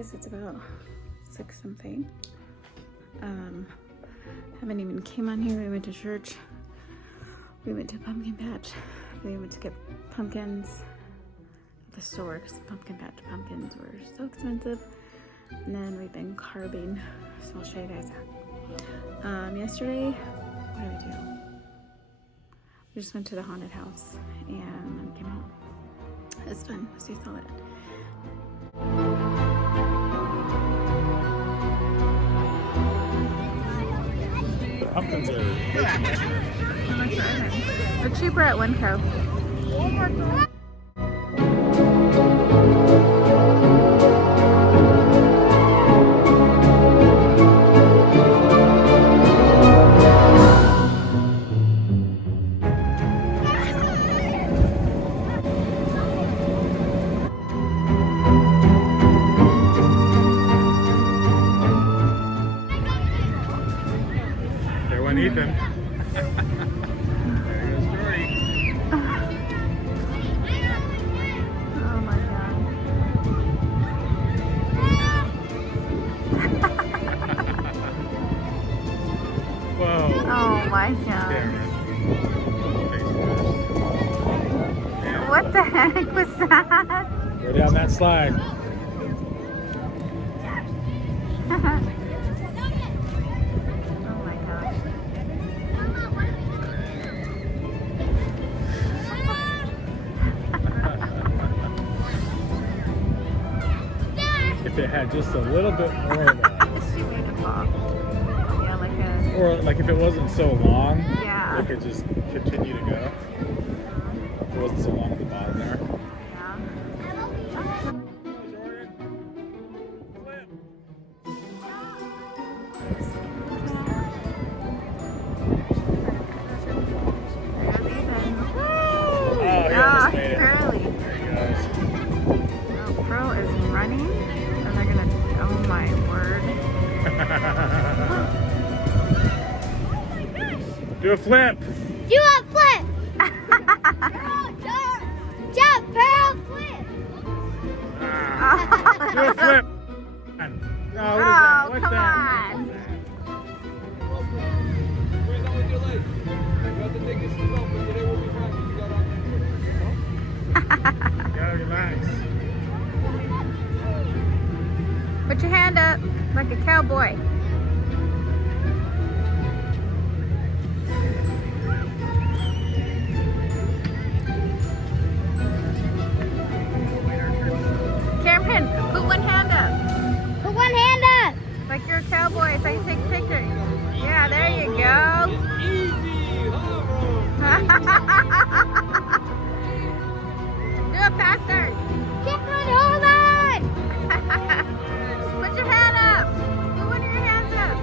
guys. It's about 6 something. Haven't even came on here. We went to church. We went to pumpkin patch. We went to get pumpkins at the store because the pumpkin patch pumpkins were so expensive. And then we've been carving, so I'll show you guys that. Yesterday, what did we do? We just went to the haunted house and then came home. It was fun. So you saw it. Pumpkins are They're cheaper at Winco. There went Ethan. There goes Dory. Oh my god. Whoa. Oh my god. Yeah. What the heck was that? Go down that slide. Oh my gosh. If it had just a little bit more of a, She made a fall. Yeah, like a... or like if it wasn't so long, Yeah. it could just continue to go. If it wasn't so long at the bottom there. Yeah. Oh, he almost made it. Curly. There he goes. Oh, Pro is running, and they're gonna. Oh my word! Do a flip. Do a flip! Jump, Pearl, flip! Do a flip. Oh, what is that? Oh, What come the on. Yeah, relax. Put your hand up like a cowboy. Cameron, put one hand up. Put one hand up! Like you're a cowboy, so I can take pictures. Yeah, there you go. Do it faster. Cameron, hold on! Put your hand up. Put one of your hands up.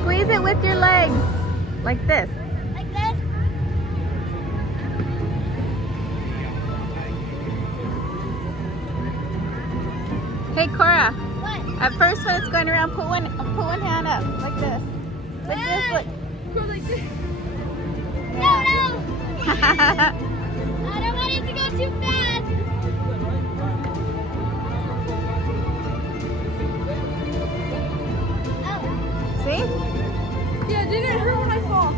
Squeeze it with your legs. Like this. Like this? Hey Cora, What? at first when it's going around, put one hand up. Like this. Like this. Look. No, no! I don't want it to go too fast! Oh. See? Yeah, didn't it hurt when I fall?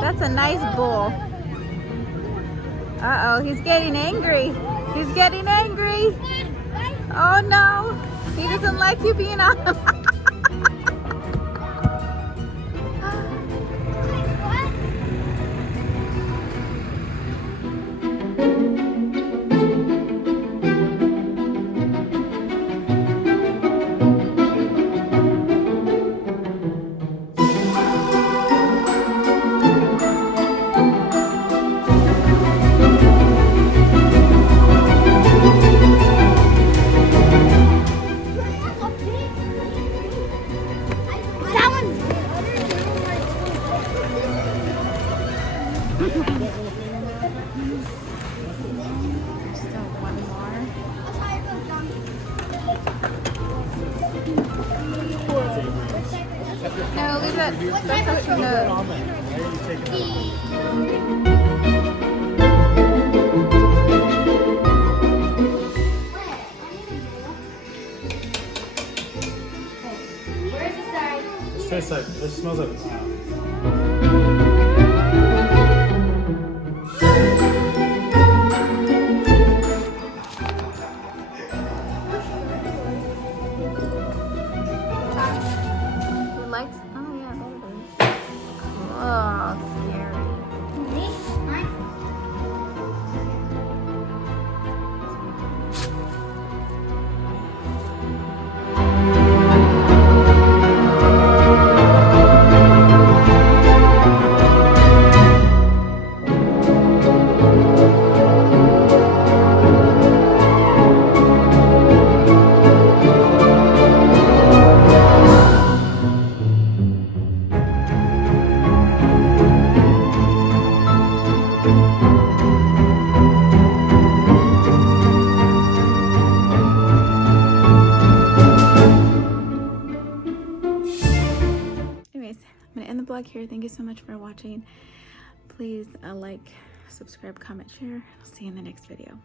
That's a nice bull. Uh-oh, he's getting angry. He's getting angry. Oh no, he doesn't like you being on him. having more. No, leave it. That's how It tastes like, it smells like Who likes? Oh yeah, there it is. Oh, scary. Anyways, I'm gonna end the vlog here. Thank you so much for watching. Please like, subscribe, comment, share. I'll see you in the next video.